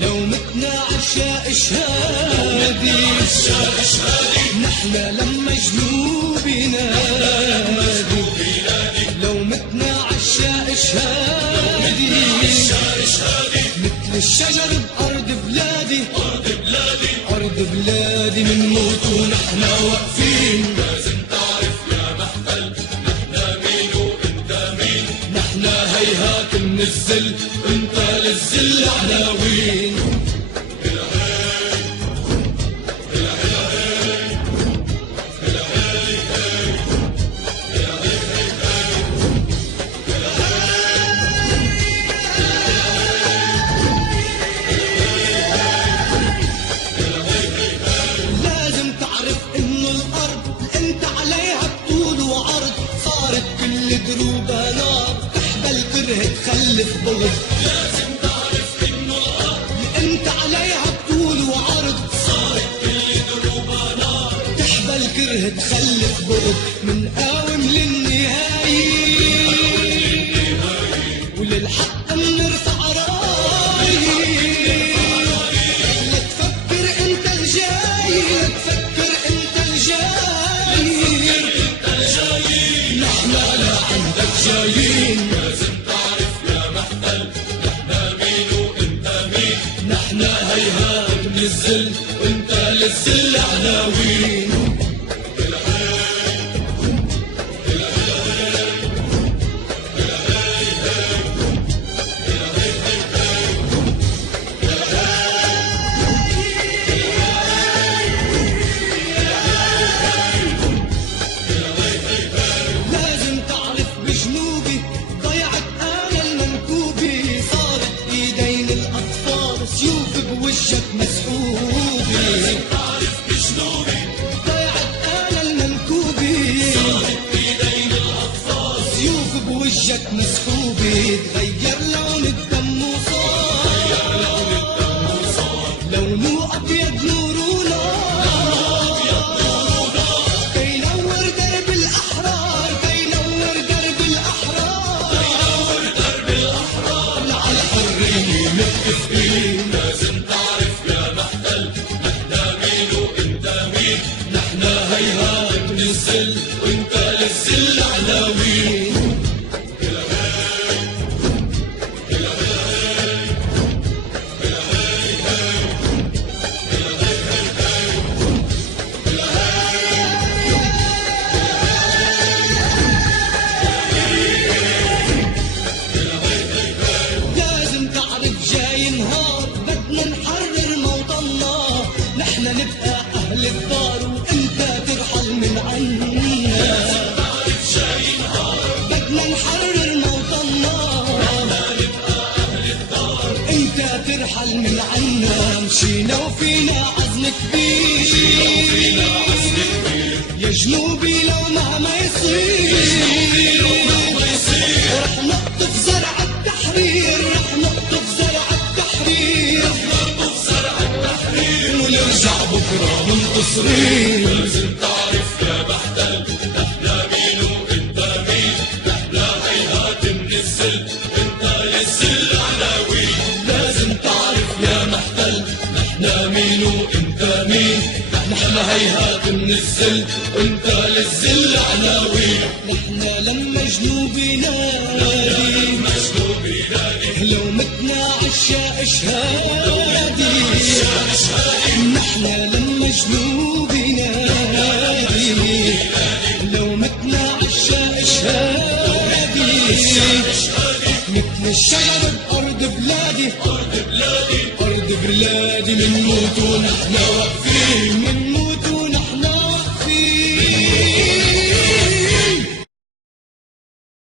لو متنا عشاء شهادي نحنا لما جنوب ينادي. لو متنا عشاء شهادي مثل الشجر بأرض بلادي أرض بلادي منموت ونحنا واقفين. لازم تعرف يا محتل نحنا مين وانت مين. نحنا هيهات من الذل وانت للذل عناوين. تخلف بغض. لازم تعرف انه الارض انت عليها بطول وعرض صارت كل دروبها نار. تحبى الكره تخلف بغض. من قاوم للنهاية وللحق بنرفع راية. لا تفكر انت الجاي لا تفكر انت الجاي. نحنا لا عندك جايين. نحنا هيهات من الذل وانت للذل عناوين. لازم تعرف بجنوبي ضيعت آل المنكوبي. صارت ايدين الاطفال سيوف بوجهك مسحوبي. لازم تعرف بجنوبي ضيعت آل المنكوبي. صارت ايدين الاطفال سيوف بوجهك مسحوبي. تغير لون الدم وصار لونه ابيض نور ونار. كي ينور درب الاحرار كي ينور درب الاحرار. على الحريه متفقين. لازم تعرف يا محتل نحنا مين وانت مين. نحنا هيهات من الذل وانت للذل عناوين. لازم تعرف جاي نهار بدنا نحرر موطننا. نحنا نبقى أهل الدار وأنت ترحل من عنا. لازم تعرف جاي نهار بدنا نحرر موطننا. نحنا نبقى اهل الدار. أنت ترحل من عنا. مشينا وفينا عزم كبير. يا جنوبي لو مهما يصير رح نقطف زرع التحرير. رح نقطف زرع التحرير. نقطف زرع التحرير ونرجع بكرة منتصرين. لازم تعرف يا محتل نحنا مين وانت مين. نحنا هيهات من الذل انت للذل عناوين. لازم تعرف يا محتل نحنا مين وانت مين. نحنا هيهات من الذل وانت للذل عناوين. نحنا لما جنوبي نادي مجنوبي نادي. لو متنا عشاء شهادي. نحنا لما جنوبي نادي لو متنا عشاء شهادي. مثل الشجر بأرض بلادي أرض بلادي منموت ونحنا واقفين.